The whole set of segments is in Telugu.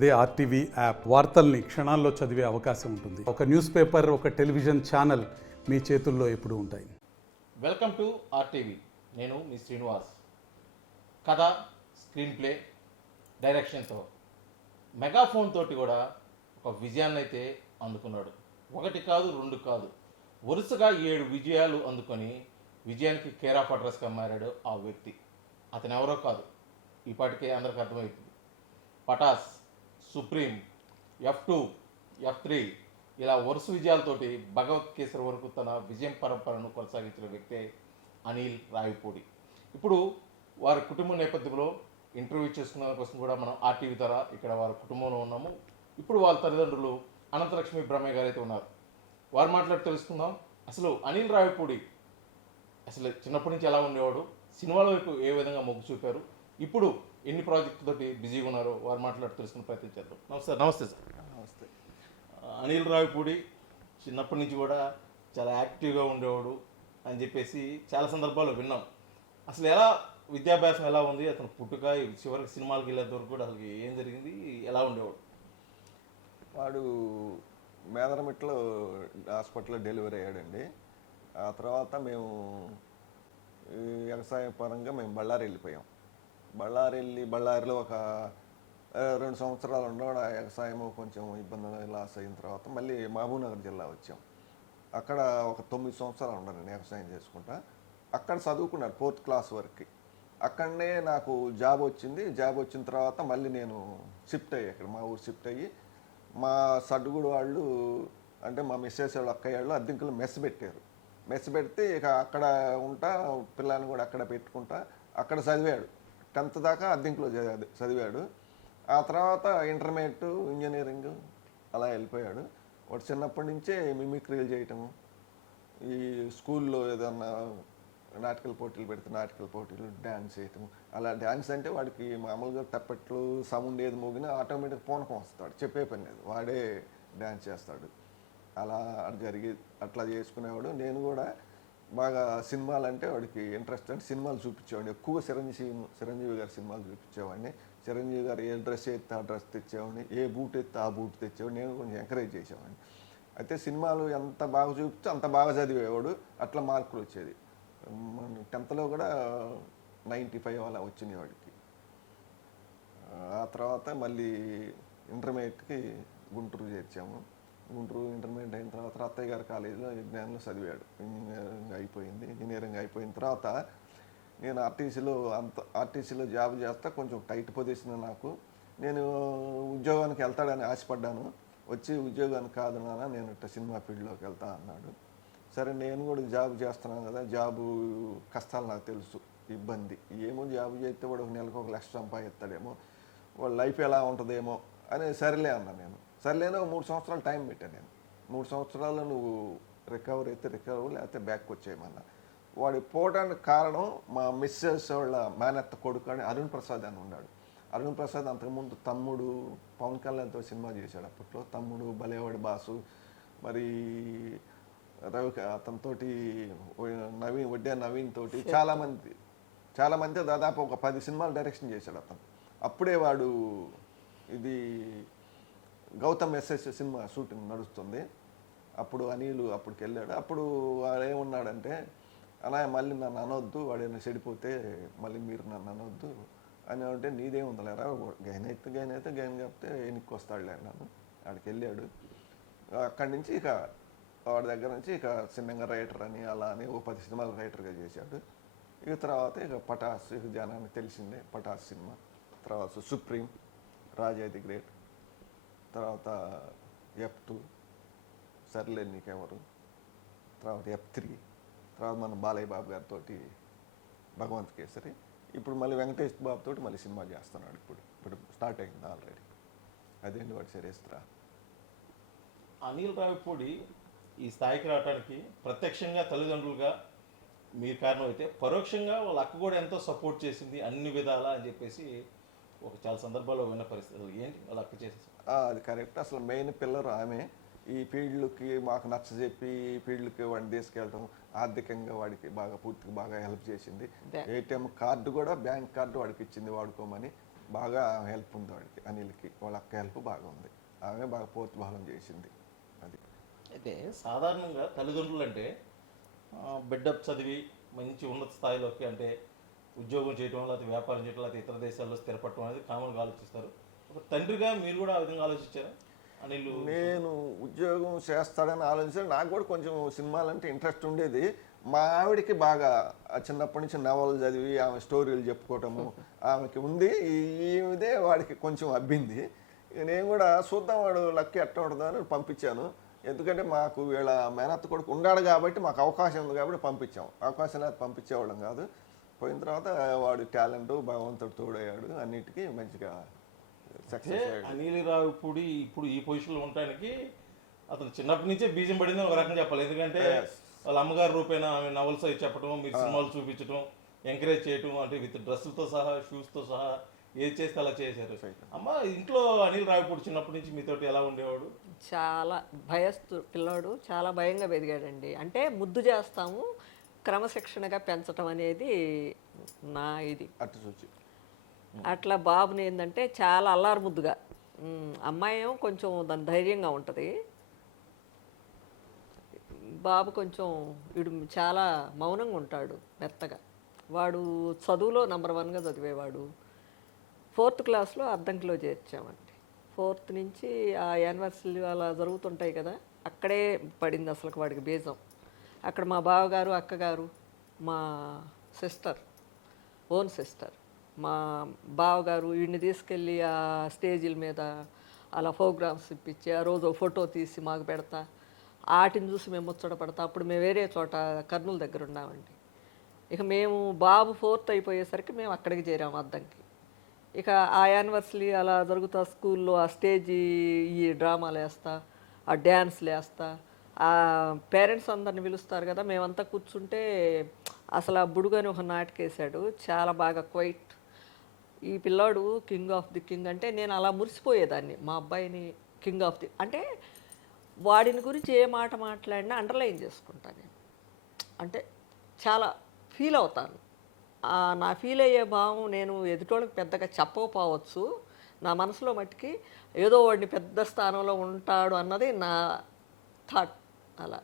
అదే ఆర్టీవీ యాప్ వార్తల్ని క్షణాల్లో చదివే అవకాశం ఉంటుంది. ఒక న్యూస్ పేపర్, ఒక టెలివిజన్ ఛానల్ మీ చేతుల్లో ఎప్పుడూ ఉంటాయి. Welcome to RTV. నేను మీ శ్రీనివాస్. కథ, స్క్రీన్ ప్లే, డైరెక్షన్తో మెగాఫోన్ తోటి కూడా ఒక విజయాన్ని అయితే అందుకున్నాడు. ఒకటి కాదు, రెండు కాదు, వరుసగా 7 విజయాలు అందుకొని విజయానికి కేర్ ఆఫ్ అడ్రస్గా మారాడు ఆ వ్యక్తి. అతను ఎవరో కాదు, ఈపాటికే అందరికి అర్థమైంది. పటాస్, సుప్రీం, F2, F3 ఇలా వరుస విజయాలతోటి భగవత్ కేసరి వరకు తన విజయం పరంపరను కొనసాగించిన వ్యక్తే అనిల్ రావిపూడి. ఇప్పుడు వారి కుటుంబ నేపథ్యంలో ఇంటర్వ్యూ చేసుకున్న కోసం కూడా మనం ఆర్టీవీ ద్వారా ఇక్కడ వారి కుటుంబంలో ఉన్నాము. ఇప్పుడు వాళ్ళ తల్లిదండ్రులు అనంతలక్ష్మి బ్రహ్మయ్య గారు అయితే ఉన్నారు. వారు మాట్లాడి తెలుసుకుందాం. అసలు అనిల్ రావిపూడి అసలు చిన్నప్పటి నుంచి ఎలా ఉండేవాడు, సినిమాల వైపు ఏ విధంగా మొగ్గు చూపారు, ఇప్పుడు ఎన్ని ప్రాజెక్టులతోటి బిజీగా ఉన్నారో వారు మాట్లాడి తెలుసుకుని ప్రయత్నం చేద్దాం. నమస్తే సార్. నమస్తే. అనిల్ రావిపూడి చిన్నప్పటి నుంచి కూడా చాలా యాక్టివ్గా ఉండేవాడు అని చెప్పేసి చాలా సందర్భాల్లో విన్నాం. అసలు ఎలా విద్యాభ్యాసం ఎలా ఉంది, అతను పుట్టుక చివరికి సినిమాలకు వెళ్ళేంత వరకు కూడా అసలు ఏం జరిగింది, ఎలా ఉండేవాడు? వాడు మేదరమిట్లో హాస్పిటల్లో డెలివరీ అయ్యాడండి. ఆ తర్వాత మేము వ్యవసాయ పరంగా మేము బళ్ళారి వెళ్ళిపోయాం. బళ్ళారిలో ఒక 2 సంవత్సరాలు ఉండడం, వ్యవసాయము కొంచెం ఇబ్బంది లాస్ అయిన తర్వాత మళ్ళీ మహబూబ్నగర్ జిల్లా వచ్చాం. అక్కడ ఒక 9 సంవత్సరాలు ఉన్నాను వ్యవసాయం చేసుకుంటా. అక్కడ చదువుకున్నాను 4th క్లాస్ వరకు. అక్కడనే నాకు జాబ్ వచ్చింది. జాబ్ వచ్చిన తర్వాత మళ్ళీ నేను షిఫ్ట్ అయ్యి ఇక్కడ మా ఊరు షిఫ్ట్ అయ్యి మా సడ్డుగూడు వాళ్ళు అంటే మా మిస్సెస్ వాళ్ళు అక్కయ్య వాళ్ళు అద్దెంకులు మెస్ పెట్టారు. మెస్ పెడితే ఇక అక్కడ ఉంటా, పిల్లల్ని కూడా అక్కడ పెట్టుకుంటా. అక్కడ చదివాడు 10th దాకా అద్దెంకులో చదివాడు. ఆ తర్వాత ఇంటర్మీడియట్, ఇంజనీరింగ్ అలా వెళ్ళిపోయాడు. వాడు చిన్నప్పటి నుంచే మిమిక్రీలు చేయటము, ఈ స్కూల్లో ఏదన్నా నాటకాల పోటీలు పెడితే నాటకాల పోటీలు, డ్యాన్స్ చేయటము. అలా డ్యాన్స్ అంటే వాడికి మామూలుగా తప్పట్లు సౌండ్ ఏది మోగినా ఆటోమేటిక్ పూనకం వస్తాడు, చెప్పే పని లేదు, వాడే డ్యాన్స్ చేస్తాడు. అలా అట్లా చేసుకునేవాడు. నేను కూడా బాగా సినిమాలు అంటే వాడికి ఇంట్రెస్ట్ అంటే సినిమాలు చూపించేవాడిని. ఎక్కువ చిరంజీవి గారి సినిమాలు చూపించేవాడిని. చిరంజీవి గారు ఏ డ్రెస్ ఎత్తే ఆ డ్రెస్ తెచ్చేవాడిని, ఏ బూట్ ఎత్తే ఆ బూట్ తెచ్చేవాడిని. నేను కొంచెం ఎంకరేజ్ చేసేవాడిని. అయితే సినిమాలు ఎంత బాగా చూపిస్తే అంత బాగా చదివేవాడు. అట్లా మార్కులు వచ్చేది. 10thలో కూడా 95 అలా వచ్చినాయి వాడికి. ఆ తర్వాత మళ్ళీ ఇంటర్మీడియట్కి గుంటూరు చేర్చాము. గుంటూరు ఇంటర్మీడియట్ అయిన తర్వాత అత్తయ్య గారి కాలేజీలో విజ్ఞానంలో చదివాడు. ఇంజనీరింగ్ అయిపోయిన తర్వాత నేను ఆర్టీసీలో జాబ్ చేస్తా. కొంచెం టైట్ పొజిషన్ నాకు. నేను ఉద్యోగానికి వెళ్తాడని ఆశపడ్డాను. వచ్చి ఉద్యోగానికి కాదు నాన్న, నేను ఇట్లా సినిమా ఫీల్డ్లోకి వెళ్తా అన్నాడు. సరే, నేను కూడా జాబ్ చేస్తున్నాను కదా, జాబు కష్టాలు నాకు తెలుసు, ఇబ్బంది ఏమో, జాబ్ చేస్తే వాడు ఒక నెలకు 1 లక్ష సంపాదిస్తాడేమో, వాళ్ళ లైఫ్ ఎలా ఉంటుందేమో అని సరేలే అన్నా నేను. సర్లేనో 3 సంవత్సరాలు టైం పెట్టాను నేను. 3 సంవత్సరాల్లో నువ్వు రికవర్ అయితే రికవర్, లేకపోతే బ్యాక్ వచ్చేయమన్నా. వాడు పోవడానికి కారణం మా మిస్సెస్ వాళ్ళ మేనత్త కొడుకు అని అరుణ్ ప్రసాద్ అని ఉన్నాడు. అరుణ్ ప్రసాద్ అంతకుముందు తమ్ముడు పవన్ కళ్యాణ్తో సినిమా చేశాడు. అప్పట్లో తమ్ముడు, బలేవాడి బాసు, మరి రవి అతనితోటి వడ్డే నవీన్ తోటి చాలామంది దాదాపు ఒక 10 సినిమాలు డైరెక్షన్ చేశాడు అతను. అప్పుడే వాడు ఇది గౌతమ్ ఎస్ఎస్ సినిమా షూటింగ్ నడుస్తుంది. అప్పుడు అనిల్ అప్పటికి వెళ్ళాడు. అప్పుడు వాడు ఏమన్నాడంటే, అన్నయ్య మళ్ళీ నన్ను అనొద్దు, వాడైనా చెడిపోతే మళ్ళీ మీరు నన్ను అనొద్దు అని అంటే, నీదేముందలేరా, గైన్ కాకపోతే ఎన్నికి వస్తాడులే అన్నాను. వాడికి వెళ్ళాడు. అక్కడి నుంచి ఇక వాడి దగ్గర నుంచి ఇక చిన్నగా రైటర్ అని అలా అని ఓ 10 సినిమాలు రైటర్గా చేశాడు. ఇక తర్వాత ఇక పటాస్, ఇక జనానికి తెలిసిందే పటాస్ సినిమా. తర్వాత సుప్రీం, రాజా ది గ్రేట్, తర్వాత F2, సర్లే నీకెవరు, తర్వాత F3, తర్వాత మన బాలయ్య బాబు గారితో భగవంత్ కేసరి. ఇప్పుడు మళ్ళీ వెంకటేష్ బాబు తోటి మళ్ళీ సినిమా చేస్తున్నాడు. ఇప్పుడు స్టార్ట్ అయింది ఆల్రెడీ. అదేంటి వాడు సరేస్త్రా. అనిల్ రావిపూడి ఈ స్థాయికి రావడానికి ప్రత్యక్షంగా తల్లిదండ్రులుగా మీరు కారణం అయితే, పరోక్షంగా వాళ్ళ అక్క కూడా ఎంతో సపోర్ట్ చేసింది అన్ని విధాలా అని చెప్పేసి ఒక చాలా సందర్భాల్లో విన్న పరిస్థితులు. ఏంటి వాళ్ళ అక్క చేసేసి? అది కరెక్ట్. అసలు మెయిన్ పిల్లర్ ఆమె. ఈ ఫీల్డ్కి మాకు నచ్చజెప్పి ఈ ఫీల్డ్కి వాడిని తీసుకెళ్ళటం, ఆర్థికంగా వాడికి పూర్తిగా బాగా హెల్ప్ చేసింది. ATM కార్డు కూడా, బ్యాంక్ కార్డు వాడికి ఇచ్చింది వాడుకోమని. బాగా హెల్ప్ ఉంది వాడికి, అనిల్కి. వాళ్ళ అక్క హెల్ప్ బాగా ఉంది. ఆమె బాగా ప్రోత్సాహం చేసింది. అది అయితే సాధారణంగా తల్లిదండ్రులు అంటే బిడ్డప్ చదివి మంచి ఉన్నత స్థాయిలోకి అంటే ఉద్యోగం చేయడం లేకపోతే వ్యాపారం చేయడం లేకపోతే ఇతర దేశాల్లో స్థిరపడటం అనేది కామన్గా ఆలోచిస్తారు. ఒక తండ్రిగా మీరు కూడా ఆ విధంగా ఆలోచించారా అనిల్? నేను ఉద్యోగం చేస్తాడని ఆలోచించాను. నాకు కూడా కొంచెం సినిమాలంటే ఇంట్రెస్ట్ ఉండేది. మా ఆవిడకి బాగా చిన్నప్పటి నుంచి నవలు చదివి ఆమె స్టోరీలు చెప్పుకోవటము ఆమెకి ఉంది. ఇదే వాడికి కొంచెం అబ్బింది. నేను కూడా చూద్దాం వాడు లక్కి ఎట్ట ఉంటుందో అని పంపించాను. ఎందుకంటే మాకు వీళ్ళ మేనత్త కొడుకు ఉన్నాడు కాబట్టి మాకు అవకాశం ఉంది కాబట్టి పంపించాం. అవకాశం లేదు పంపించేవాళ్ళం కాదు. పోయిన తర్వాత వాడు టాలెంట్ భగవంతుడు తోడయ్యాడు, అన్నిటికీ మంచిగా సక్సెస్ అయ్యాడు. అనిల్ రావిపూడి ఇప్పుడు ఈ పొజిషన్లో ఉండటానికి అతను చిన్నప్పటి నుంచే బీజం పడింది ఒక రకంగా చెప్పాలి. ఎందుకంటే వాళ్ళ అమ్మగారి రూపేణ ఆమె నవల్స్ అవి చెప్పడం, మీరు సినిమాలు చూపించడం, ఎంకరేజ్ చేయటం, అంటే విత్ డ్రెస్సులతో సహా షూస్తో సహా ఏది చేస్తే అలా చేశారు. అమ్మ ఇంట్లో అనిల్ రావిపూడి చిన్నప్పటి నుంచి మీతోటి ఎలా ఉండేవాడు? చాలా భయస్తు పిల్లోడు, చాలా భయంగా పెరిగాడండి. అంటే ముద్దు చేస్తాము, క్రమశిక్షణగా పెంచడం అనేది నా ఇది. అటు చూచి అట్లా బాబుని ఏంటంటే చాలా అల్లారు ముద్దుగా, అమ్మాయి ఏమో కొంచెం దాని ధైర్యంగా ఉంటుంది. బాబు కొంచెం వీడు చాలా మౌనంగా ఉంటాడు, మెత్తగా. వాడు చదువులో నంబర్ 1గా చదివేవాడు. 4th క్లాస్లో అద్దంకిలో చేర్చామండి. 4th నుంచి ఆ యానివర్సరీ అలా జరుగుతుంటాయి కదా, అక్కడే పడింది అసలు వాడికి బీజం. అక్కడ మా బావగారు, అక్కగారు, మా సిస్టర్, ఓన్ సిస్టర్, మా బావగారు వీడిని తీసుకెళ్ళి ఆ స్టేజీల మీద అలా ప్రోగ్రామ్స్ ఇప్పించి ఆ రోజు ఫోటో తీసి మాకు పెడతా, వాటిని చూసి మేము ముచ్చట పడతా. అప్పుడు మేము వేరే చోట కర్నూలు దగ్గర ఉన్నామండి. ఇక మేము బాబు 4th అయిపోయేసరికి మేము అక్కడికి చేరాము అద్దంకి. ఇక ఆ యానివర్సరీ అలా జరుగుతా స్కూల్లో ఆ స్టేజీ ఈ డ్రామాలు వేస్తా, ఆ డ్యాన్స్లు వేస్తా, ఆ పేరెంట్స్ అందరిని పిలుస్తారు కదా, మేమంతా కూర్చుంటే అసలు ఆ బుడుగని ఒక నాటకేశాడు, చాలా బాగా క్వైట్. ఈ పిల్లాడు కింగ్ ఆఫ్ ది కింగ్ అంటే నేను అలా మురిసిపోయేదాన్ని. మా అబ్బాయిని కింగ్ ఆఫ్ ది అంటే వాడిని గురించి ఏ మాట మాట్లాడినా అండర్లైన్ చేసుకుంటాను నేను. అంటే చాలా ఫీల్ అవుతాను. నా ఫీల్ అయ్యే భావం నేను ఎదుటోళ్ళకి పెద్దగా చెప్పకపోవచ్చు, నా మనసులో మట్టుకి ఏదో వాడిని పెద్ద స్థానంలో ఉంటాడు అన్నది నా థాట్. అలా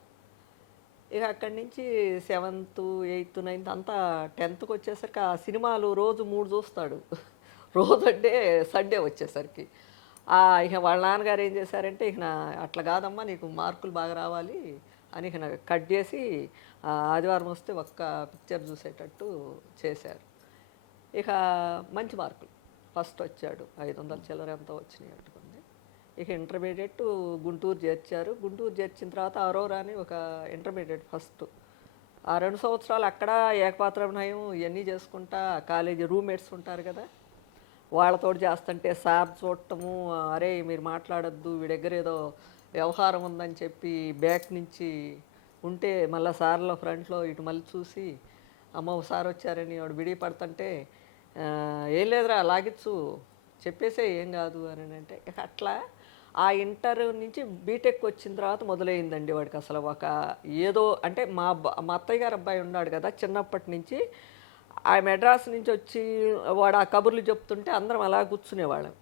ఇక అక్కడి నుంచి 7th 8th 9th అంతా 10th వచ్చేసరికి ఆ సినిమాలు రోజు 3 చూస్తాడు. రోజు అంటే సండే వచ్చేసరికి ఇక వాళ్ళ నాన్నగారు ఏం చేశారంటే, ఇక అట్లా కాదమ్మా నీకు మార్కులు బాగా రావాలి అని ఇక నాకు కట్ చేసి ఆదివారం వస్తే ఒక్క పిక్చర్ చూసేటట్టు చేశారు. ఇక మంచి మార్కులు, ఫస్ట్ వచ్చాడు, 500 చిల్లర ఎంతో వచ్చినాయి అట్టుకుంది. ఇక ఇంటర్మీడియట్ గుంటూరు చేర్చారు. గుంటూరు చేర్చిన తర్వాత అరోరా అని ఒక ఇంటర్మీడియట్ ఫస్ట్. ఆ 2 సంవత్సరాలు అక్కడ ఏకపాత్రాభినయం ఇవన్నీ చేసుకుంటా, కాలేజీ రూమ్మేట్స్ ఉంటారు కదా, వాళ్ళతో చేస్తుంటే సార్ చూడటము, అరే మీరు మాట్లాడొద్దు వీడి దగ్గర ఏదో వ్యవహారం ఉందని చెప్పి బ్యాక్ నుంచి ఉంటే మళ్ళీ సార్లో ఫ్రంట్లో ఇటు మళ్ళీ చూసి అమ్మ సార్ వచ్చారని వాడు బిడి పడుతుంటే ఏం లేదురా లాగిచ్చు చెప్పేసే ఏం కాదు అని అంటే, ఇక అట్లా ఆ ఇంటర్ నుంచి బీటెక్ వచ్చిన తర్వాత మొదలైందండి వాడికి అసలు ఒక ఏదో అంటే మా అత్తయ్య గారు అబ్బాయి ఉన్నాడు కదా, చిన్నప్పటి నుంచి ఆ మెడ్రాస్ నుంచి వచ్చి వాడు ఆ కబుర్లు చెప్తుంటే అందరం అలా కూర్చునేవాళ్ళం.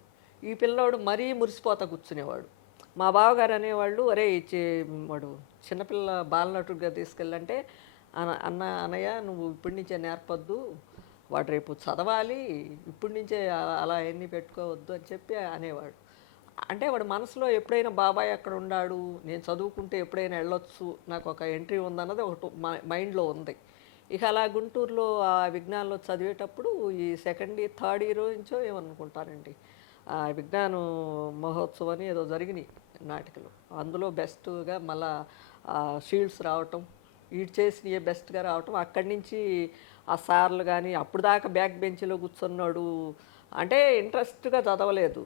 ఈ పిల్లోడు మరీ మురిసిపోతా కూర్చునేవాడు. మా బావగారు అనేవాళ్ళు, అరే వాడు చిన్నపిల్ల బాలనటుడిగా తీసుకెళ్ళంటే, అన్నయ్య నువ్వు ఇప్పటి నుంచే నేర్పొద్దు, వాడు రేపు చదవాలి, ఇప్పటి నుంచే అలా ఎన్ని పెట్టుకోవద్దు అని చెప్పి అనేవాడు. అంటే వాడు మనసులో ఎప్పుడైనా బాబాయ్ అక్కడ ఉన్నాడు, నేను చదువుకుంటే ఎప్పుడైనా వెళ్ళొచ్చు, నాకు ఒక ఎంట్రీ ఉందన్నది ఒకటి మైండ్లో ఉంది. ఇక అలా గుంటూరులో ఆ విజ్ఞానంలో చదివేటప్పుడు ఈ 2nd year 3rd year నుంచో ఏమనుకుంటారండి, ఆ విజ్ఞాన మహోత్సవం అని ఏదో జరిగినాయి నాటికలు, అందులో బెస్ట్గా మళ్ళా షీల్డ్స్ రావటం, వీడు చేసిన బెస్ట్గా రావటం. అక్కడి నుంచి ఆ సార్లు కానీ అప్పుడు దాకా బ్యాక్ బెంచ్లో కూర్చున్నాడు, అంటే ఇంట్రెస్ట్గా చదవలేదు.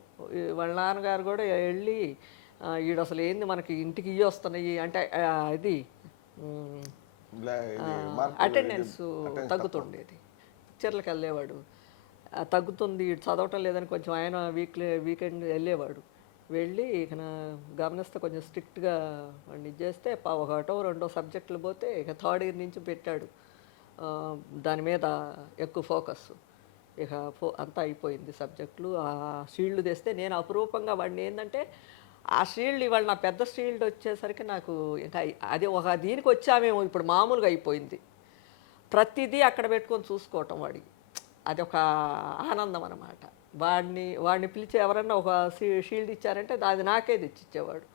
వాళ్ళ నాన్నగారు కూడా వెళ్ళి వీడు అసలు ఏంది మనకి ఇంటికి ఇవి వస్తున్నాయి అంటే ఇది అటెండెన్స్ తగ్గుతుండేది, పిక్చర్లకు వెళ్ళేవాడు, తగ్గుతుంది చదవటం లేదని కొంచెం ఆయన వీకెండ్ వెళ్ళేవాడు. వెళ్ళి ఇక గమనిస్తే కొంచెం స్ట్రిక్ట్గా వాడిని చేస్తే 1 2 సబ్జెక్టులు పోతే ఇక 3rd year నుంచి పెట్టాడు దాని మీద ఎక్కువ ఫోకస్. ఇక అంతా అయిపోయింది సబ్జెక్టులు. ఆ షీల్డ్ తెస్తే నేను అపురూపంగా వాడిని ఏంటంటే ఆ షీల్డ్ ఇవాళ నా పెద్ద షీల్డ్ వచ్చేసరికి నాకు ఇంకా అది ఒక దీనికి వచ్చామేమో ఇప్పుడు మామూలుగా అయిపోయింది. ప్రతిదీ అక్కడ పెట్టుకొని చూసుకోవటం వాడికి అది ఒక ఆనందం అన్నమాట. వాడిని పిలిచి ఎవరన్నా ఒక షీల్డ్ ఇచ్చారంటే అది నాకే తెచ్చిచ్చేవాడు.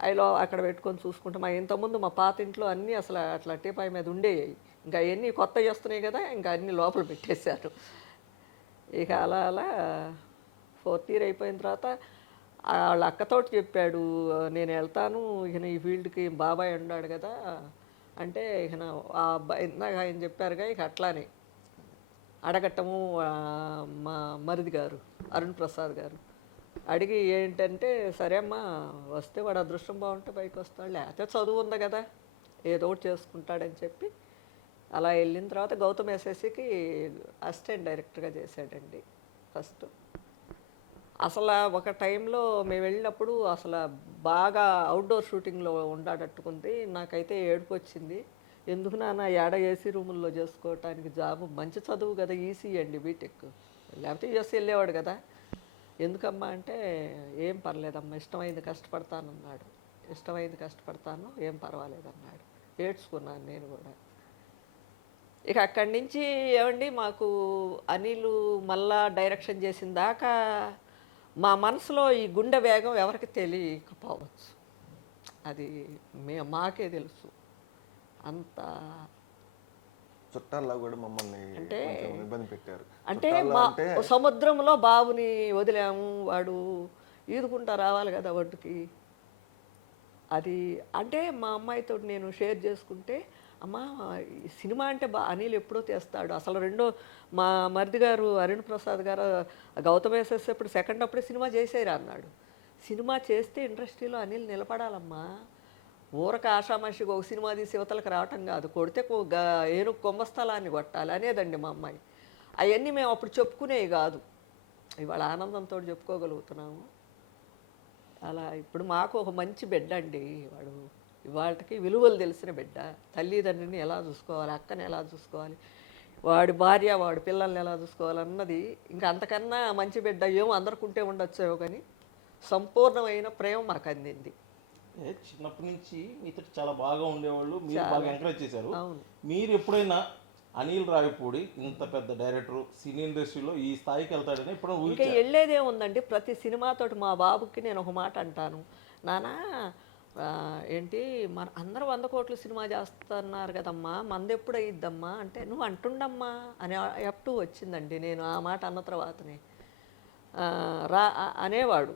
అయ్యలో అక్కడ పెట్టుకొని చూసుకుంటే ఇంతకుముందు మా పాత ఇంట్లో అన్నీ అసలు అట్లా టీపాయ్ మీద ఉండేవి. ఇంకా అవన్నీ కొత్తవి వస్తున్నాయి కదా, ఇంకా అన్నీ లోపల పెట్టేశారు. ఇక అలా అలా 4th ఇయర్ అయిపోయిన తర్వాత వాళ్ళ అక్కతోటి చెప్పాడు, నేను వెళ్తాను ఇక ఈ ఫీల్డ్కి, బాబాయ్ ఉన్నాడు కదా అంటే ఇక ఆ అబ్బాయి ఇందాక ఆయన చెప్పారుగా ఇక అట్లానే అడగటము. మా మరిది గారు అరుణ్ ప్రసాద్ గారు అడిగి ఏంటంటే సరే అమ్మా వస్తే వాడు అదృష్టం బాగుంటే పైకి వస్తాడు, లేకపోతే చదువు ఉంది కదా ఏదో ఒకటి చేసుకుంటాడని చెప్పి అలా వెళ్ళిన తర్వాత గౌతమ్ ఎస్ఎస్సికి అసిస్టెంట్ డైరెక్టర్గా చేశాడండి ఫస్ట్. అసలు ఒక టైంలో మేము వెళ్ళినప్పుడు అసలు బాగా అవుట్డోర్ షూటింగ్లో ఉండాడట్టుకుంది. నాకైతే ఏడుపు వచ్చింది. ఎందుకు నాన్న ఏడ ఏసీ రూముల్లో చేసుకోవటానికి జాబు, మంచి చదువు కదా, ఈసీ అండి బీటెక్, లేకపోతే యూఎస్ వెళ్ళేవాడు కదా. ఎందుకమ్మా అంటే ఏం పర్లేదమ్మా, ఇష్టమైంది కష్టపడతానన్నాడు. ఇష్టమైంది కష్టపడతాను, ఏం పర్వాలేదన్నాడు. ఏడ్చుకున్నాను నేను కూడా. ఇక అక్కడి నుంచి ఏమండి మాకు అనిల్ మళ్ళా డైరెక్షన్ చేసిన దాకా మా మనసులో ఈ గుండె వేగం ఎవరికి తెలియకపోవచ్చు, అది మాకే తెలుసు. అంత చుట్టాల్లో కూడా మమ్మల్ని కొంచెం ఇబ్బంది పెట్టారు. అంటే మా సముద్రంలో బాబుని వదిలాము, వాడు ఈదుకుంటా రావాలి కదా ఒడ్డుకి. అది అంటే మా అమ్మాయితో నేను షేర్ చేసుకుంటే, అమ్మ సినిమా అంటే అనిల్ ఎప్పుడో తెస్తాడు. అసలు రెండో మా మరిది గారు అరుణ్ ప్రసాద్ గారు గౌతమ్ ఎస్ఎస్ ఇప్పుడు సెకండ్ అప్పుడే సినిమా చేసేరా అన్నాడు. సినిమా చేస్తే ఇండస్ట్రీలో అనిల్ నిలబడాలమ్మా, ఊరక ఆషామాషిగా ఒక సినిమా తీసి యువతలకు రావటం కాదు, కొడితే ఏను కుంభస్థలాన్ని కొట్టాలి అనేదండి మా అమ్మాయి. అవన్నీ మేము అప్పుడు చెప్పుకునేవి కాదు, ఇవాళ ఆనందంతో చెప్పుకోగలుగుతున్నాము. అలా ఇప్పుడు మాకు ఒక మంచి బిడ్డ అండి వాడు. ఇవాళకి విలువలు తెలిసిన బిడ్డ, తల్లిదండ్రిని ఎలా చూసుకోవాలి, అక్కని ఎలా చూసుకోవాలి, వాడి భార్య వాడి పిల్లల్ని ఎలా చూసుకోవాలన్నది ఇంకా అంతకన్నా మంచి బిడ్డ ఏమో అందరికుంటే ఉండొచ్చేమో, కానీ సంపూర్ణమైన ప్రేమ మాకు అందింది. చిన్నప్పటి నుంచి మీతో చాలా బాగా ఉండేవాళ్ళు, మీరు బాగా ఎంకరేజ్ చేశారు. అవును. మీరు ఎప్పుడైనా అనిల్ రావిపూడి ఇంత పెద్ద డైరెక్టర్ సినీ ఇండస్ట్రీలో ఈ స్థాయికి వెళ్తాడని ఇప్పుడు ఇంకా వెళ్ళేదే ఉందండి. ప్రతి సినిమాతోటి మా బాబుకి నేను ఒక మాట అంటాను, నానా ఏంటి మన అందరూ 100 కోట్ల సినిమా చేస్తున్నారు కదమ్మా, మంది ఎప్పుడు అయ్యిద్దమ్మా అంటే, నువ్వు అంటుండమ్మా అని ఎప్పుడు వచ్చిందండి. నేను ఆ మాట అన్న తర్వాతనే అనేవాడు.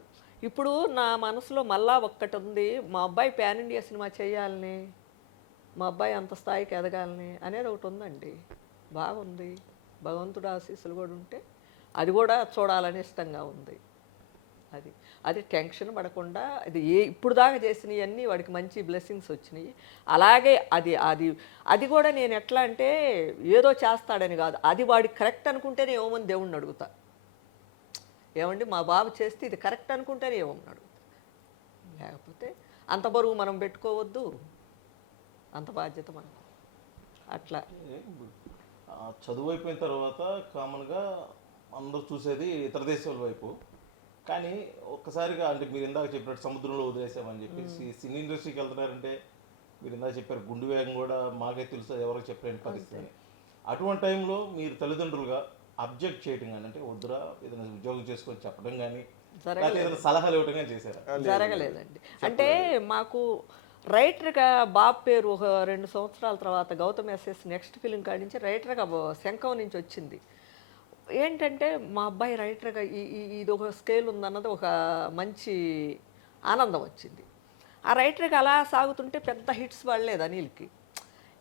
ఇప్పుడు నా మనసులో మళ్ళా ఒక్కటి ఉంది, మా అబ్బాయి పాన్ ఇండియా సినిమా చేయాలని, మా అబ్బాయి అంత స్థాయికి ఎదగాలని అనేది ఒకటి ఉందండి. బాగుంది, భగవంతుడు ఆశీస్సులు కూడా ఉంటే అది కూడా చూడాలని ఇష్టంగా ఉంది. అది టెన్షన్ పడకుండా అది ఇప్పుడు దాకా చేసినవన్నీ వాడికి మంచి బ్లెస్సింగ్స్ వచ్చినాయి. అలాగే అది కూడా నేను ఎట్లా అంటే ఏదో చేస్తాడని కాదు, అది వాడికి కరెక్ట్ అనుకుంటేనే ఏమని దేవుణ్ణి అడుగుతా. ఏమండి మా బాబు చేస్తే ఇది కరెక్ట్ అనుకుంటేనే ఏమని అడుగుతా, లేకపోతే అంత బరువు మనం పెట్టుకోవద్దు, అంత బాధ్యత మనకు. అట్లా చదువు అయిపోయిన తర్వాత కామన్గా అందరూ చూసేది ఇతర దేశాల వైపు, కానీ ఒక్కసారిగా అంటే మీరు ఇందాక చెప్పినట్టు సముద్రంలో వదిలేసామని చెప్పేసి సినీ ఇండస్ట్రీకి వెళ్తున్నారంటే, మీరు ఇందాక చెప్పారు గుండు వేగం కూడా మాకే తెలుసు, ఎవరికి చెప్పలేని పరిస్థితి. అటువంటి టైంలో మీరు తల్లిదండ్రులుగా అబ్జెక్ట్ చేయడం కానీ, అంటే వద్దురా ఏదైనా ఉద్యోగం చేసుకొని చెప్పడం కానీ, ఏదైనా సలహాలు ఇవ్వడం కానీ చేశారా? జరగలేదండి. అంటే మాకు రైటర్గా బాబు పేరు ఒక 2 సంవత్సరాల తర్వాత గౌతమ్ ఎస్ఎస్ నెక్స్ట్ ఫిలిం కాడి నుంచి రైటర్గా శంఖం నుంచి వచ్చింది. ఏంటంటే మా అబ్బాయి రైటర్గా ఇది ఒక స్కేల్ ఉందన్నది ఒక మంచి ఆనందం వచ్చింది. ఆ రైటర్గా అలా సాగుతుంటే పెద్ద హిట్స్ పడలేదు అనిల్కి.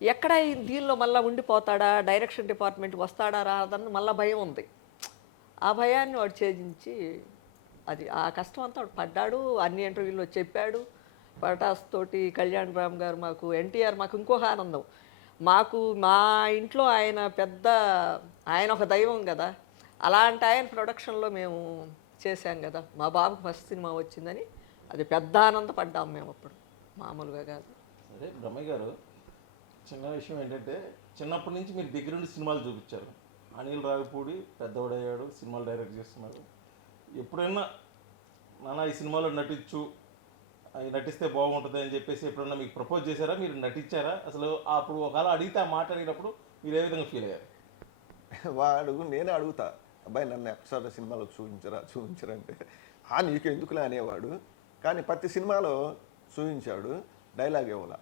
ఎక్కడ దీనిలో మళ్ళీ ఉండిపోతాడా, డైరెక్షన్ డిపార్ట్మెంట్ వస్తాడా రాదని మళ్ళీ భయం ఉంది. ఆ భయాన్ని వాడు ఛేదించి ఆ కష్టం అంతా వాడు పడ్డాడు. అన్ని ఇంటర్వ్యూల్లో చెప్పాడు. పటాస్ తోటి కళ్యాణ్ రామ్ గారు, మాకు ఎన్టీఆర్, మాకు ఇంకొక ఆనందం, మాకు మా ఇంట్లో ఆయన ఒక దైవం కదా, అలాంటి ఆయన ప్రొడక్షన్లో మేము చేశాం కదా, మా బాబుకి ఫస్ట్ సినిమా వచ్చిందని అది పెద్ద ఆనందపడ్డాం మేము అప్పుడు, మామూలుగా కాదు. సరే బ్రహ్మయ్య గారు, చిన్న విషయం ఏంటంటే చిన్నప్పటి నుంచి మీరు దగ్గరుండి సినిమాలు చూపించారు, అనిల్ రావిపూడి పెద్దోడయ్యాడు, సినిమాలు డైరెక్ట్ చేస్తున్నాడు. ఎప్పుడైనా నాన్న ఈ సినిమాలో నటించు, అది నటిస్తే బాగుంటుంది అని చెప్పేసి ఎప్పుడన్నా మీకు ప్రపోజ్ చేశారా? మీరు నటించారా? అసలు అప్పుడు ఒకవేళ అడిగితే ఆ మాట అడిగినప్పుడు మీరు ఏ విధంగా ఫీల్ అయ్యారు? వాడు నేనే అడుగుతా, అబ్బాయి నన్ను ఎక్కడ సినిమాలో చూపించరంటే నీకు ఎందుకులే అనేవాడు. కానీ ప్రతి సినిమాలో చూపించాడు, డైలాగ్ ఇవ్వాల.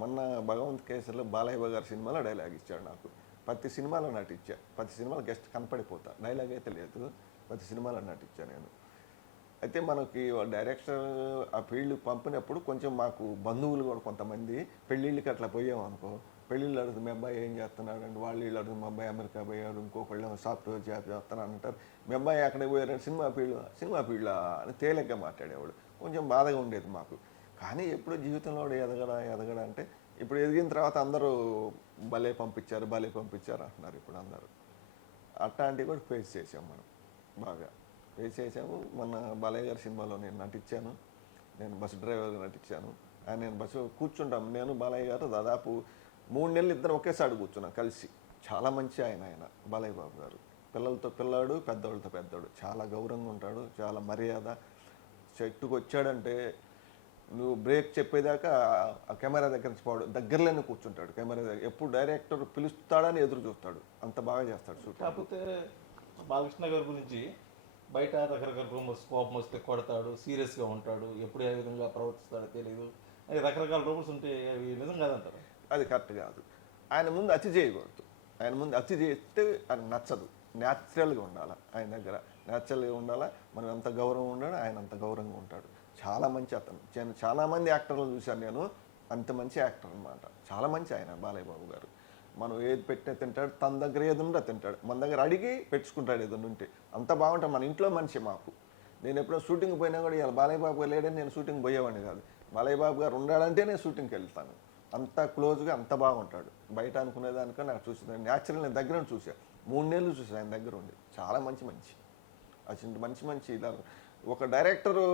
మొన్న భగవంత్ కేసరిలో బాలయ్య గారి సినిమాలో డైలాగ్ ఇచ్చాడు నాకు. ప్రతి సినిమాలో నటించా, ప్రతి సినిమాలో గెస్ట్ కనపడిపోతా, డైలాగ్ అయితే లేదు, ప్రతి సినిమాలో నటించా నేను. అయితే మనకి డైరెక్టర్ ఆ ఫీల్డ్ పంపినప్పుడు కొంచెం మాకు బంధువులు కూడా కొంతమంది పెళ్ళిళ్ళకి అట్లా పోయామనుకో, పెళ్ళిళ్ళు అడుగుతుంది మీ అబ్బాయి ఏం చేస్తున్నాడు అంటే, వాళ్ళు వీళ్ళు అడుగుతుంది మా అబ్బాయి అమెరికా పోయాడు, ఇంకొకళ్ళు సాఫ్ట్వేర్ జాబ్ చేస్తాను అంటారు. మీ అబ్బాయి అక్కడికి పోయారంటే సినిమా ఫీల్డ్లా అని తేలిగ్గా మాట్లాడేవాడు. కొంచెం బాధగా ఉండేది మాకు. కానీ ఎప్పుడు జీవితంలో ఎదగడా అంటే ఇప్పుడు ఎదిగిన తర్వాత అందరూ భలే పంపించారు అంటున్నారు ఇప్పుడు అందరూ. అట్లాంటివి కూడా ఫేస్ చేసాం మనం, బాగా ఫేస్ చేసాము. మొన్న బాలయ్య గారి సినిమాలో నేను నటించాను, నేను బస్సు డ్రైవర్గా నటించాను. నేను బస్సు కూర్చుంటాం, నేను బాలయ్య గారు దాదాపు 3 నెలలు ఇద్దరు ఒకేసారి కూర్చున్నాం కలిసి. చాలా మంచి ఆయన బాలయ్య బాబు గారు. పిల్లలతో పిల్లాడు, పెద్దవాళ్ళతో పెద్దవాడు, చాలా గౌరవంగా ఉంటాడు, చాలా మర్యాద. చెట్టుకు వచ్చాడంటే నువ్వు బ్రేక్ చెప్పేదాకా ఆ కెమెరా దగ్గర నుంచి పోవడం, దగ్గరలోనే కూర్చుంటాడు కెమెరా దగ్గర. ఎప్పుడు డైరెక్టర్ పిలుస్తాడని ఎదురు చూస్తాడు, అంత బాగా చేస్తాడు షూటింగ్. కాకపోతే బాలకృష్ణ గారి గురించి బయట రకరకాల రూమర్స్, కోపం వస్తే కొడతాడు, సీరియస్గా ఉంటాడు, ఎప్పుడు ఏ విధంగా ప్రవర్తిస్తాడో తెలియదు అని రకరకాల రూమర్స్ ఉంటే అవి నిజం కాదంటారు. అది కరెక్ట్ కాదు. ఆయన ముందు అతి చేయకూడదు. ఆయన ముందు అతి చేస్తే ఆయన నచ్చదు. న్యాచురల్గా ఉండాలి, ఆయన దగ్గర న్యాచురల్గా ఉండాలా. మనం ఎంత గౌరవం ఉన్నాడో ఆయన అంత గౌరవంగా ఉంటాడు. చాలా మంచి అతను. చాలా మంది యాక్టర్లు చూశాను నేను, అంత మంచి యాక్టర్ అనమాట. చాలా మంచి ఆయన బాలయ్య బాబు గారు. మనం ఏది పెట్టినా తింటాడు, తన దగ్గర ఏది ఉంటే తింటాడు, మన దగ్గర అడిగి పెట్టుకుంటాడు ఏదైనా ఉంటే. అంత బాగుంటాడు. మన ఇంట్లో మనిషి మాకు. నేను ఎప్పుడో షూటింగ్ పోయినా కూడా ఇలా బాలయ్య బాబు గారు లేడని నేను షూటింగ్ పోయేవాడిని కాదు. బాలయ్య బాబు గారు ఉండాలంటే నేను షూటింగ్కి వెళ్తాను. అంత క్లోజ్గా అంత బాగుంటాడు. బయట అనుకునేదానికో నాకు చూసి న్యాచురల్ నేను దగ్గర చూశాను. 3 నెలలు చూసాను ఆయన దగ్గర ఉండి. చాలా మంచి అసలు మంచి ఇలా ఒక డైరెక్టరు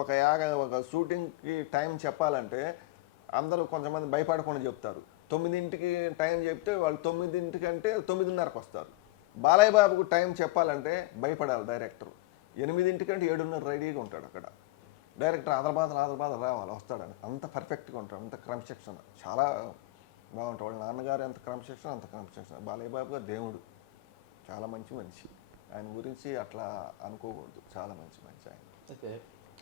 ఒక షూటింగ్కి టైం చెప్పాలంటే అందరూ కొంతమంది భయపడకుండా చెప్తారు. 9ంటికి టైం చెప్తే వాళ్ళు 9ంటికి అంటే 9:30కి వస్తారు. బాలయ్య బాబుకు టైం చెప్పాలంటే భయపడాలి డైరెక్టర్. 8ంటికంటే 7:30 రెడీగా ఉంటాడు అక్కడ. డైరెక్టర్ ఆదరబాద రావాలి వస్తాడని. అంత పర్ఫెక్ట్గా ఉంటాడు, అంత క్రమశిక్షణ, చాలా బాగుంటాడు. వాళ్ళ నాన్నగారు ఎంత క్రమశిక్షణ అంత క్రమశిక్షణ. బాలయ్య బాబు గారు దేవుడు, చాలా మంచి. ఆయన గురించి అట్లా అనుకోకూడదు, చాలా మంచి ఆయన. అయితే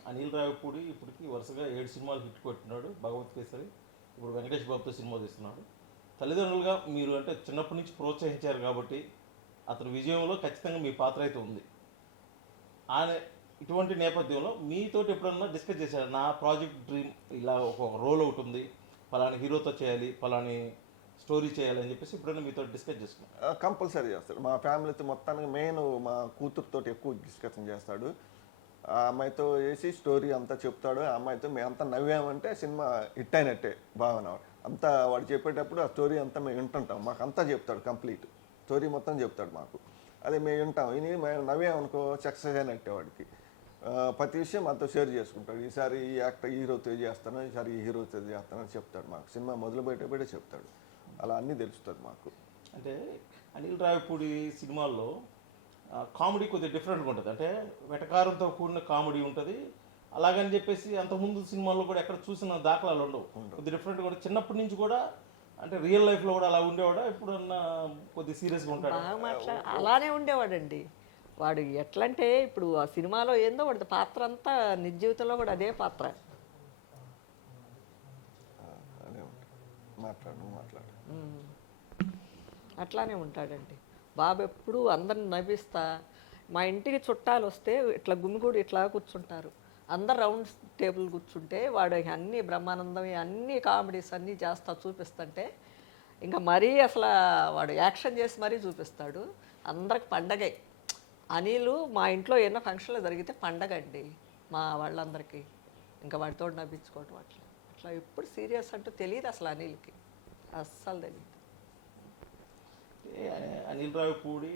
అనిల్ రావిపూడి ఇప్పటికి వరుసగా 7 సినిమాలు హిట్ కొట్టినాడు. భగవత్ కేసరి, ఇప్పుడు వెంకటేష్ బాబుతో సినిమా తీస్తున్నాడు. తల్లిదండ్రులుగా మీరు అంటే చిన్నప్పటి నుంచి ప్రోత్సహించారు కాబట్టి అతని విజయంలో ఖచ్చితంగా మీ పాత్ర అయితే ఉంది. ఆయన ఇటువంటి నేపథ్యంలో మీతోటి ఎప్పుడన్నా డిస్కస్ చేశారు, నా ప్రాజెక్ట్ డ్రీమ్ ఇలా ఒక రోల్ ఒకటి ఉంది, పలాని హీరోతో చేయాలి, పలాని స్టోరీ చేయాలని చెప్పేసి ఎప్పుడైనా మీతో డిస్కస్ చేసుకున్నాను? కంపల్సరీ చేస్తాడు. మా ఫ్యామిలీతో మొత్తానికి మెయిన్ మా కూతురుతో ఎక్కువ డిస్కషన్ చేస్తాడు. ఆ అమ్మాయితో వేసి స్టోరీ అంతా చెప్తాడు. ఆ అమ్మాయితో మేమంతా నవ్వామంటే సినిమా హిట్ అయినట్టే భావన. అంతా వాడు చెప్పేటప్పుడు ఆ స్టోరీ అంతా మేము వింటుంటాం. మాకు అంతా చెప్తాడు, కంప్లీట్ స్టోరీ మొత్తం చెప్తాడు మాకు. అదే మేము వింటాం, విని మేము నవ్వామనుకో సక్సెస్ అయినట్టే వాడికి. ప్రతి విషయం మాతో షేర్ చేసుకుంటాడు. ఈసారి ఈ యాక్టర్ హీరోతో చేస్తాను, ఈసారి ఈ హీరోతో చేస్తానని చెప్తాడు మాకు. సినిమా మొదలు పెట్టే చెప్తాడు. అలా అన్నీ తెలుస్తుంది మాకు. అంటే అనిల్ రావిపూడి సినిమాల్లో కామెడీ కొద్దిగా డిఫరెంట్గా ఉంటుంది. అంటే వెటకారంతో కూడిన కామెడీ ఉంటుంది. అలాగని చెప్పేసి అంతకుముందు సినిమాల్లో కూడా ఎక్కడ చూసిన దాఖలాలు ఉండవు. కొద్దిగా డిఫరెంట్గా కూడా చిన్నప్పటి నుంచి కూడా అంటే రియల్ లైఫ్లో కూడా అలా ఉండేవాడా? ఎప్పుడన్నా కొద్దిగా సీరియస్గా ఉంటాడు? అలానే ఉండేవాడండి వాడు. ఎట్లా అంటే ఇప్పుడు ఆ సినిమాలో ఏందో వాడి పాత్ర అంతా నిజ జీవితంలో కూడా అదే పాత్ర. అట్లానే ఉంటాడండి బాబు. ఎప్పుడు అందరిని నవ్విస్తా. మా ఇంటికి చుట్టాలు వస్తే ఇట్లా గుమిగూడి ఇట్లా కూర్చుంటారు, అందరు రౌండ్ టేబుల్ కూర్చుంటే వాడు అన్ని బ్రహ్మానందం అన్ని కామెడీస్ అన్నీ చేస్తా చూపిస్తుంటే ఇంకా మరీ అసలు వాడు యాక్షన్ చేసి మరీ చూపిస్తాడు. అందరికి పండగే. అనిలు మా ఇంట్లో ఏమైనా ఫంక్షన్లు జరిగితే పండగ అండి మా వాళ్ళందరికీ. ఇంకా వాడితో నవ్వించుకోవటం అట్లా ఎప్పుడు సీరియస్ అంటూ తెలియదు అసలు అనిల్కి, అస్సలు తెలియదు. అనిల్ రావిపూడి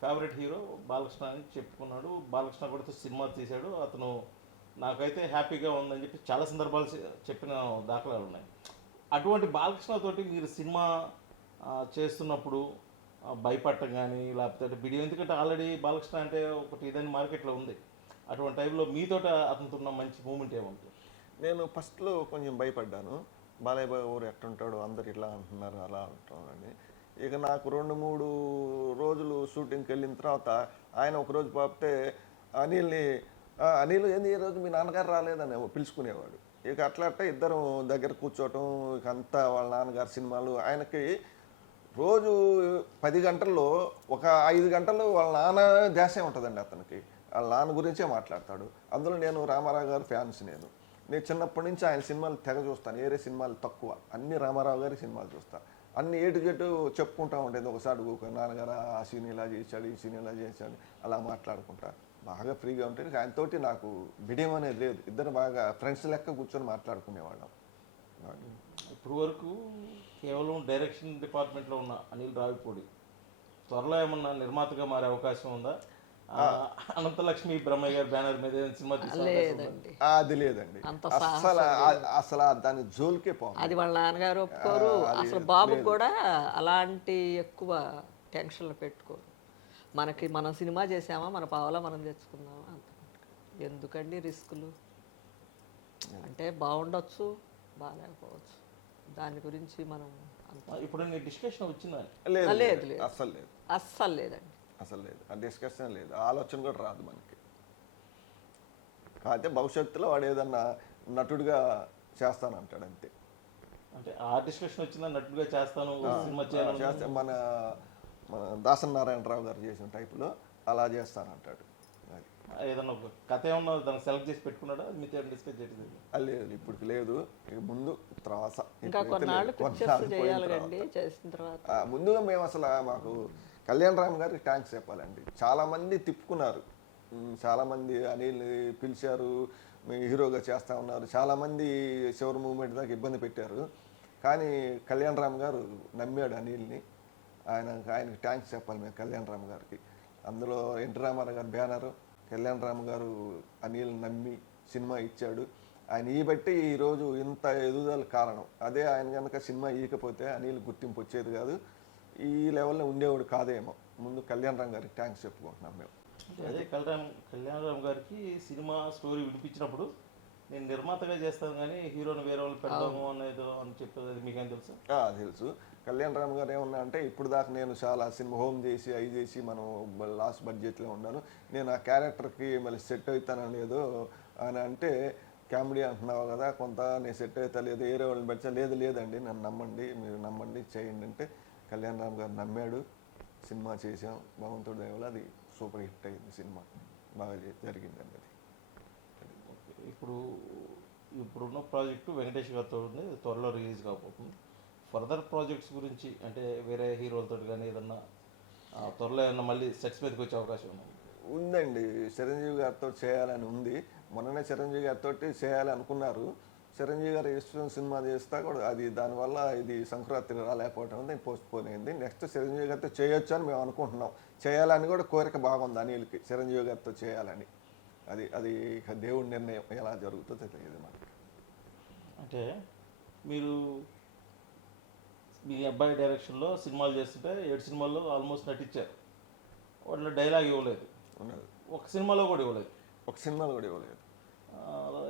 ఫేవరెట్ హీరో బాలకృష్ణ అని చెప్పుకున్నాడు. బాలకృష్ణ కూడా సినిమా తీశాడు. అతను నాకైతే హ్యాపీగా ఉందని చెప్పి చాలా సందర్భాలు చెప్పిన దాఖలాలు ఉన్నాయి. అటువంటి బాలకృష్ణతోటి మీరు సినిమా చేస్తున్నప్పుడు భయపడటం కానీ లేకపోతే బిడి, ఎందుకంటే ఆల్రెడీ బాలకృష్ణ అంటే ఒకటి ఏదైనా మార్కెట్లో ఉంది. అటువంటి టైంలో మీతోట అతనితో ఉన్న మంచి మూమెంట్ ఏముంటుంది? నేను ఫస్ట్లో కొంచెం భయపడ్డాను. బాలయ్య బాబు ఊరు ఎట్టుంటాడు, అందరు ఇట్లా అంటున్నారు అలా అంటున్నారని. ఇక నాకు 2-3 రోజులు షూటింగ్కి వెళ్ళిన తర్వాత ఆయన ఒకరోజు పాపితే అనిల్ని, అనిల్ ఏంది ఈ రోజు మీ నాన్నగారు రాలేదని పిలుచుకునేవాడు. ఇక అట్లా ఇద్దరం దగ్గర కూర్చోవటం, ఇక అంతా వాళ్ళ నాన్నగారి సినిమాలు. ఆయనకి రోజు 10 గంటల్లో ఒక 5 గంటలు వాళ్ళ నాన్న ధ్యాసే ఉంటుందండి అతనికి. వాళ్ళ నాన్న గురించే మాట్లాడతాడు. అందులో నేను రామారావు గారి ఫ్యాన్స్. నేను చిన్నప్పటి నుంచి ఆయన సినిమాలు తెగ చూస్తాను. ఏరే సినిమాలు తక్కువ, అన్ని రామారావు గారి సినిమాలు చూస్తాను. అన్ని ఏటు చెట్టు చెప్పుకుంటూ ఉండేది. ఒకసారి నాన్నగారు ఆ సీన్ ఇలా చేశాడు, ఈ సీన్ ఇలా చేశాడు, అలా మాట్లాడుకుంటా బాగా ఫ్రీగా ఉంటుంది. ఆయనతోటి నాకు బిడియం అనేది లేదు. ఇద్దరు బాగా ఫ్రెండ్స్ లెక్క కూర్చొని మాట్లాడుకునేవాళ్ళం. ఇప్పుడు వరకు కేవలం డైరెక్షన్ డిపార్ట్మెంట్లో ఉన్న అనిల్ రావిపూడి త్వరలో ఏమన్నా నిర్మాతగా మారే అవకాశం ఉందా? అనంతలక్ష్మి బ్రహ్మయ్య గారి బ్యానర్ మీద సినిమా లేదండి, అది లేదండి. అసలు దాని జోలికే పోవాలి. అది వాళ్ళ నాన్నగారు ఒప్పుకోరు. అసలు బాబు కూడా అలాంటి ఎక్కువ టెన్షన్లు పెట్టుకోరు. మనం సినిమా చేసామా, మన పావలా మనం తెచ్చుకుందామా, అంత ఎందుకండి రిస్కులు. అంటే బాగుండొచ్చు, బాగాలేకపోవచ్చు. దాని గురించి మనం ఇప్పుడు డిస్కషన్ వచ్చిందా? లేదు, లేదు, అస్సలు లేదు, అస్సలు లేదండి, అసలు లేదు. ఆ డిస్కషన్ లేదు, ఆలోచన కూడా రాదు మనకి. కాకపోతే భవిష్యత్తులో వాడు ఏదన్నా నటుడిగా చేస్తానంటాడు అంతే. అంటే ఆ డిస్కషన్ వచ్చిందా నటుడిగా చేస్తాను సినిమా చేస్తే మన దాసరి నారాయణరావు గారు చేసిన టైపులో అలా చేస్తానంటాడు. ఏదన్నా ఒక కథ ఏమన్నా దాన్ని సెలెక్ట్ చేసి పెట్టుకున్నాడా? మీతో డిస్కస్ చేయలేదు? లేదు, ఇప్పుడు లేదు. ఇక ముందు తర్వాత ఇంకా కొన్నాళ్ళు పిక్చర్స్ చేయాలండి. చేసిన తర్వాత ముందుగా మేము అసలు మాకు కళ్యాణ్ రామ్ గారికి థ్యాంక్స్ చెప్పాలండి. చాలామంది తిప్పుకున్నారు, చాలామంది అనిల్ని పిలిచారు, మీ హీరోగా చేస్తూ ఉన్నారు. చాలామంది చివరి మూమెంట్ దాకా ఇబ్బంది పెట్టారు. కానీ కళ్యాణ్ రామ్ గారు నమ్మాడు అనిల్ని. ఆయనకి థ్యాంక్స్ చెప్పాలి మేము కళ్యాణ్ రామ్ గారికి. అందులో ఎన్టీ రామారావు గారి బ్యానరు, కళ్యాణ్ రామ్ గారు అనిల్ నమ్మి సినిమా ఇచ్చాడు. ఆయన ఈ బట్టి ఈరోజు ఇంత ఎదుగుదల కారణం. అదే ఆయన కనుక సినిమా ఇవ్వకపోతే అనిల్ గుర్తింపు వచ్చేది కాదు, ఈ లెవెల్లో ఉండేవాడు కాదేమో. ముందు కళ్యాణ్ రామ్ గారికి థ్యాంక్స్ చెప్పుకుంటున్నాం మేము. అదే కళ్యాణ్ రామ్ గారికి సినిమా స్టోరీ వినిపించినప్పుడు నేను నిర్మాతగా చేస్తాను కానీ హీరోని వేరే వాళ్ళు పెడదాము అనేది అని చెప్పేది మీకేం తెలుసు? తెలుసు. కళ్యాణ్ రామ్ గారు ఏమన్నా అంటే ఇప్పుడు దాకా నేను చాలా సినిమా హోమ్ చేసి అవి చేసి మనం లాస్ట్ బడ్జెట్లో ఉన్నాను, నేను ఆ క్యారెక్టర్కి మళ్ళీ సెట్ అవుతానో లేదో అని అంటే, కామెడీ అంటున్నావు కదా, కొంత నేను సెట్ అవుతా లేదు, వేరే వాళ్ళని పెడితే లేదండి నన్ను నమ్మండి, మీరు నమ్మండి చేయండి అంటే కళ్యాణ్ రామ్ గారు నమ్మాడు. సినిమా చేసాం, భగవంతుడి దయ వల్ల అది సూపర్ హిట్ అయింది. సినిమా బాగా జరిగిందండి. అది ఇప్పుడున్న ప్రాజెక్టు వెంకటేష్ గారితో ఉంది, త్వరలో రిలీజ్ కాబోతుంది. ఫర్దర్ ప్రాజెక్ట్స్ గురించి అంటే వేరే హీరోలతో కానీ ఏదన్నా త్వరలో ఏమన్నా మళ్ళీ సెట్స్ మీదకి వచ్చే అవకాశం ఉందండి. చిరంజీవి గారితో చేయాలని ఉంది. మొన్ననే చిరంజీవి గారితో చేయాలి అనుకున్నారు. చిరంజీవి గారు ఇష్టం సినిమా చేస్తా కూడా అది దానివల్ల ఇది సంక్రాంతి రాలేకపోవడం వల్ల పోస్ట్ పోన్ అయింది. నెక్స్ట్ చిరంజీవి గారితో చేయొచ్చు అని మేము అనుకుంటున్నాం. చేయాలని కూడా కోరిక బాగుంది అనిల్కి, చిరంజీవి గారితో చేయాలని. అది ఇక దేవుడి నిర్ణయం, ఎలా జరుగుతుందో తెలియదు మనకి. అంటే మీరు మీ అబ్బాయి డైరెక్షన్లో సినిమాలు చేస్తుంటే 7 సినిమాల్లో ఆల్మోస్ట్ నటించారు. వాటిలో డైలాగ్ ఇవ్వలేదు, ఒక సినిమాలో కూడా ఇవ్వలేదు.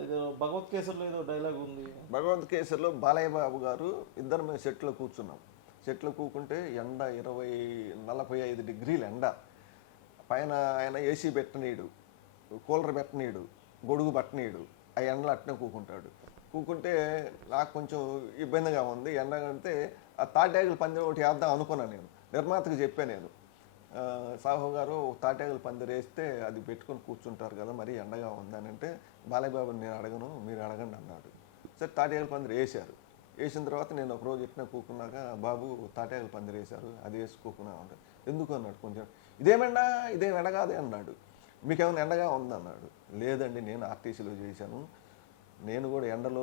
ఇది భగవత్ కేసరిలో ఏదో డైలాగ్ ఉంది. భగవత్ కేసరిలో బాలయ్య బాబు గారు ఇద్దరు మేము సెట్లో కూర్చున్నాం. సెట్లో కూకుంటే ఎండ 40-45 డిగ్రీల ఎండ, పైన ఆయన ఏసీ పెట్టనీడు, కూలర్ పెట్టనీడు, గొడుగు పట్టనీడు, ఆ ఎండలో అట్నే కూకుంటే నాకు కొంచెం ఇబ్బందిగా ఉంది. ఎండ అంటే ఆ తాటాకుల పందిరి ఒకటి వేద్దాం అనుకున్నాను. నేను నిర్మాతకు చెప్పాను, నేను సాహు గారు తాటాకుల పందిరి వేస్తే అది పెట్టుకొని కూర్చుంటారు కదా, మరి ఎండగా ఉందని అంటే, బాలయ్య బాబుని నేను అడగను, మీరు అడగండి అన్నాడు. సరే తాటాకుల పందిరి వేశారు. వేసిన తర్వాత నేను ఒకరోజు ఇట్లా కూకున్నాక, బాబు తాటాకుల పందిరి వేశారు, అది వేసుకోకున్నా ఉంటాడు. ఎందుకు అన్నాడు. కొంచెం ఇదేం ఎండ కాదే అన్నాడు. మీకేమైనా ఎండగా ఉందన్నాడు. లేదండి, నేను ఆర్టీసీలో చేశాను, నేను కూడా ఎండలో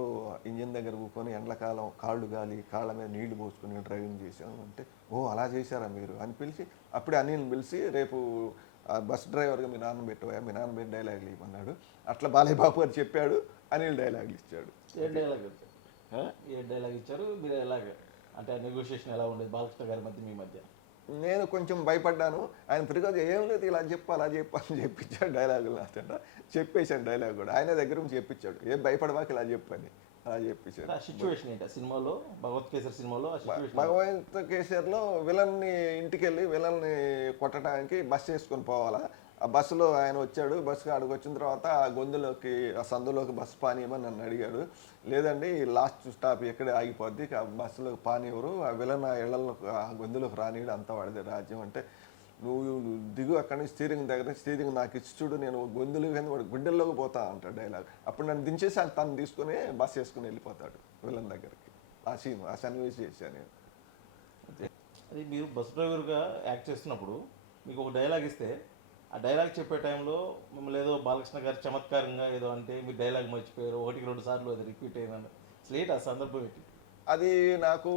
ఇంజిన్ దగ్గర కూర్చొని ఎండలకాలం కాళ్ళు గాలి కాళ్ళ మీద నీళ్లు పోసుకొని డ్రైవింగ్ చేశాను అంటే, ఓ అలా చేశారా మీరు అని పిలిచి, అప్పుడే అనిల్ని పిలిచి, రేపు బస్ డ్రైవర్గా మీ నాన్న పెట్టవా, మీ నాన్న పెట్టి డైలాగులు ఇవ్వమన్నాడు. అట్లా బాలయ్య బాబు గారు చెప్పాడు, అనిల్ డైలాగులు ఇచ్చాడు. ఏ డైలాగ్ ఇచ్చారు మీరు? ఎలాగ అంటే నెగోషియేషన్ ఎలా ఉండేది బాలకృష్ణ గారి మధ్య మీ మధ్య? నేను కొంచెం భయపడ్డాను. ఆయన తిరిగి ఏం లేదు ఇలా చెప్పు అలా చెప్పు అని చెప్పించాడు డైలాగులు నాతో. చెప్పేశాను డైలాగ్ కూడా ఆయన దగ్గర నుంచి చెప్పించాడు. ఏం భయపడవాక ఇలా చెప్పని అలా చెప్పించాడు. ఆ సిచ్యువేషన్ ఏంటి ఆ సినిమాలో, భగవత్ కేసరి సినిమాలో ఆ సిచ్యువేషన్? భగవంత కేసరిలో విలన్ని ఇంటికి వెళ్ళి విలన్ని కొట్టడానికి బస్సు వేసుకొని పోవాలా. ఆ బస్సులో ఆయన వచ్చాడు. బస్సుకి ఆడికి వచ్చిన తర్వాత ఆ గొంతులోకి ఆ సందులోకి బస్సు పానీయమని నన్ను అడిగాడు. లేదండి లాస్ట్ స్టాప్ ఎక్కడ ఆగిపోద్ది, ఆ బస్సులో పానీయవరు, ఆ విలన్ ఆ ఇళ్లలో ఆ గొంతులోకి రానియడు, అంతా వాడిదే రాజ్యం అంటే నువ్వు దిగు అక్కడి నుంచి స్టీరింగ్ దగ్గర స్టీరింగ్ నాకు ఇచ్చి చూడు, నేను గొంతులు కానీ వాడు గుండెల్లోకి పోతా అంటాడు డైలాగ్. అప్పుడు నన్ను దించేసి తను తీసుకుని బస్సు వేసుకుని వెళ్ళిపోతాడు విలన్ దగ్గరికి. ఆ సీన్ ఆ సన్నివేశం చేశాను నేను. అది మీరు బస్ డ్రైవర్గా యాక్ట్ చేస్తున్నప్పుడు మీకు ఒక డైలాగ్ ఇస్తే ఆ డైలాగ్ చెప్పే టైంలో మిమ్మల్ని ఏదో బాలకృష్ణ గారు చమత్కారంగా ఏదో అంటే మీరు డైలాగ్ మర్చిపోయారు, 1-2 సార్లు అది రిపీట్ అయిందని స్లేట్ ఆ సందర్భం ఏంటి? అది నాకు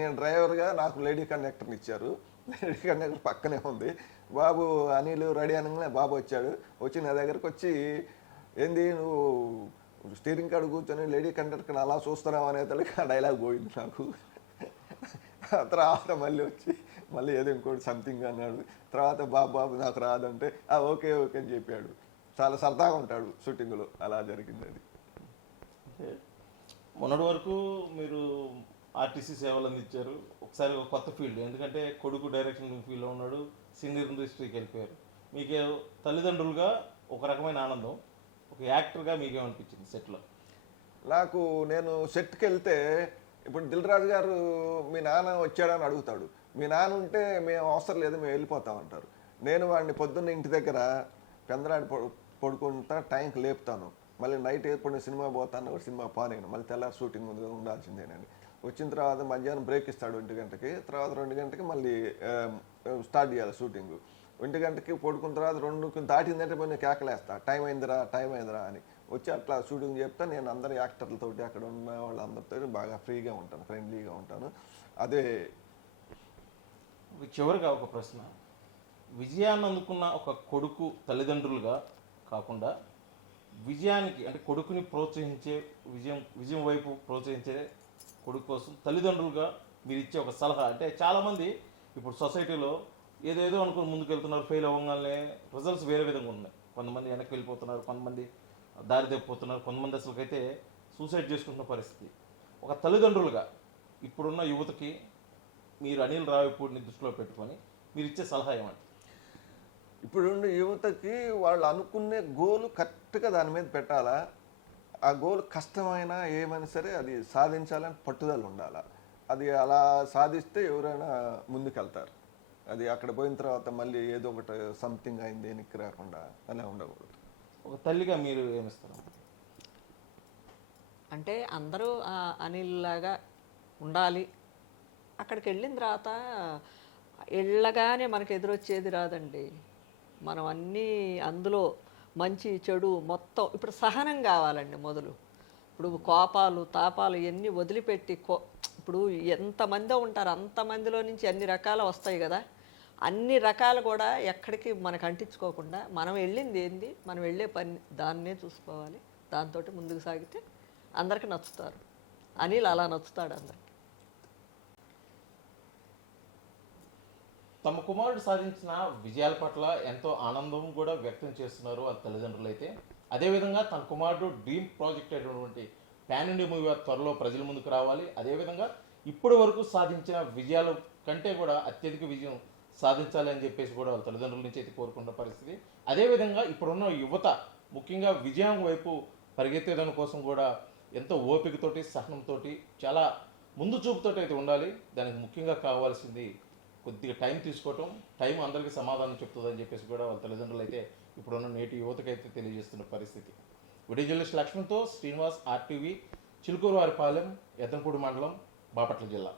నేను డ్రైవర్గా నాకు లేడీ కండక్టర్ని ఇచ్చారు. లేడీ కండక్టర్ పక్కనే ఉంది. బాబు అనిల్ రెడీ అనగానే బాబు వచ్చాడు. వచ్చి నా దగ్గరకు వచ్చి ఏంది నువ్వు స్టీరింగ్ కాడ కూర్చొని లేడీ కండక్టర్ని అలా చూస్తున్నావు అనేతలకి ఆ డైలాగ్ పోయింది నాకు. తర్వాత మళ్ళీ వచ్చి మళ్ళీ ఏదో ఇంకోటి సంథింగ్ అన్నాడు. తర్వాత బాబు నాకు రాదంటే ఓకే ఓకే అని చెప్పాడు. చాలా సరదాగా ఉంటాడు షూటింగ్లో. అలా జరిగింది అది. అంటే మొన్నటి వరకు మీరు ఆర్టీసీ సేవలు అందించారు. ఒకసారి ఒక కొత్త ఫీల్డ్, ఎందుకంటే కొడుకు డైరెక్షన్ ఫీల్డ్లో ఉన్నాడు, సీనియర్ ఇండస్ట్రీకి వెళ్ళిపోయారు. మీకు తల్లిదండ్రులుగా ఒక రకమైన ఆనందం, ఒక యాక్టర్గా మీకేమనిపించింది సెట్లో? నాకు నేను సెట్కి వెళ్తే ఇప్పుడు దిల్ రాజు గారు మీ నాన్న వచ్చాడని అడుగుతాడు. మీ నాన్న ఉంటే మేము అవసరం లేదు మేము వెళ్ళిపోతాం అంటారు. నేను వాడిని పొద్దున్న ఇంటి దగ్గర పెందరాడి పడుకుంటా టైంకి లేపుతాను. మళ్ళీ నైట్ ఎప్పుడు సినిమా పోతాను కూడా సినిమా పానేను. మళ్ళీ తెల్లారి షూటింగ్ ముందు ఉండాల్సిందేనని. వచ్చిన తర్వాత మధ్యాహ్నం బ్రేక్ ఇస్తాడు 1 గంటకి. తర్వాత 2 గంటకి మళ్ళీ స్టార్ట్ చేయాలి షూటింగ్. 1 గంటకి పడుకున్న తర్వాత 2 దాటిందంటే పోయి నేను కేకలేస్తా టైం అయిందిరా అని. వచ్చి అట్లా షూటింగ్ చెప్తా. నేను అందరు యాక్టర్లతోటి అక్కడ ఉన్న వాళ్ళందరితో బాగా ఫ్రీగా ఉంటాను, ఫ్రెండ్లీగా ఉంటాను. అదే. చివరిగా ఒక ప్రశ్న, విజయాన్ని అందుకున్న ఒక కొడుకు తల్లిదండ్రులుగా కాకుండా విజయానికి అంటే కొడుకుని ప్రోత్సహించే విజయం వైపు ప్రోత్సహించే కొడుకు కోసం తల్లిదండ్రులుగా మీరు ఇచ్చే ఒక సలహా, అంటే చాలామంది ఇప్పుడు సొసైటీలో ఏదేదో అనుకుని ముందుకు వెళ్తున్నారు, ఫెయిల్ అవ్వగానే రిజల్ట్స్ వేరే విధంగా ఉన్నాయి. కొంతమంది వెనక్కి వెళ్ళిపోతున్నారు, కొంతమంది దారి తప్పిపోతున్నారు, కొంతమంది అసలుకైతే సూసైడ్ చేసుకుంటున్న పరిస్థితి. ఒక తల్లిదండ్రులుగా ఇప్పుడున్న యువతకి మీరు అనిల్ రావిపూడిని దృష్టిలో పెట్టుకొని మీరు ఇచ్చే సలహా ఏమంటే? ఇప్పుడున్న యువతకి వాళ్ళు అనుకునే గోల్ కరెక్ట్గా దాని మీద పెట్టాలా. ఆ గోల్ కష్టమైనా ఏమైనా సరే అది సాధించాలని పట్టుదల ఉండాలా. అది అలా సాధిస్తే ఎవరైనా ముందుకెళ్తారు. అది అక్కడ పోయిన తర్వాత మళ్ళీ ఏదో ఒకటి సంథింగ్ అయింది వెనక్కి రాకుండా అలా ఉండకూడదు. ఒక తల్లిగా మీరు ఏమిస్తారు? అంటే అందరూ అనిల్ లాగా ఉండాలి. అక్కడికి వెళ్ళిన తర్వాత వెళ్ళగానే మనకు ఎదురొచ్చేది రాదండి. మనం అన్నీ అందులో మంచి చెడు మొత్తం ఇప్పుడు సహనం కావాలండి మొదలు. ఇప్పుడు కోపాలు తాపాలు ఇవన్నీ వదిలిపెట్టి ఇప్పుడు ఎంతమంది ఉంటారు, అంతమందిలో నుంచి అన్ని రకాలు వస్తాయి కదా. అన్ని రకాలు కూడా ఎక్కడికి మనకు అంటించుకోకుండా మనం వెళ్ళింది ఏంది, మనం వెళ్ళే పని దాన్నే చూసుకోవాలి. దాంతో ముందుకు సాగితే అందరికి నచ్చుతారు. అనిల్ అలా నచ్చుతాడు అందరికి. తమ కుమారుడు సాధించిన విజయాల పట్ల ఎంతో ఆనందం కూడా వ్యక్తం చేస్తున్నారు ఆ తల్లిదండ్రులు అయితే. అదేవిధంగా తన కుమారుడు డ్రీమ్ ప్రాజెక్ట్ అయినటువంటి పాన్ ఇండియా మూవీ త్వరలో ప్రజల ముందుకు రావాలి. అదేవిధంగా ఇప్పటి వరకు సాధించిన విజయాల కంటే కూడా అత్యధిక విజయం సాధించాలి అని చెప్పేసి కూడా వాళ్ళ తల్లిదండ్రుల నుంచి అయితే కోరుకున్న పరిస్థితి. అదేవిధంగా ఇప్పుడున్న యువత ముఖ్యంగా విజయం వైపు పరిగెత్తేదాని కోసం కూడా ఎంతో ఓపికతోటి సహనంతో చాలా ముందు చూపుతోటి అయితే ఉండాలి. దానికి ముఖ్యంగా కావాల్సింది కొద్దిగా టైం తీసుకోవటం. టైం అందరికీ సమాధానం చెప్తుందని చెప్పేసి కూడా వాళ్ళ తల్లిదండ్రులు అయితే ఇప్పుడున్న నేటి యువతకైతే తెలియజేస్తున్న పరిస్థితి. వీడియో జర్నలిస్ట్ లక్ష్మణ్తో శ్రీనివాస్, RTV, చిలుకూరువారిపాలెం, ఎద్దంపూడి మండలం, బాపట్ల జిల్లా.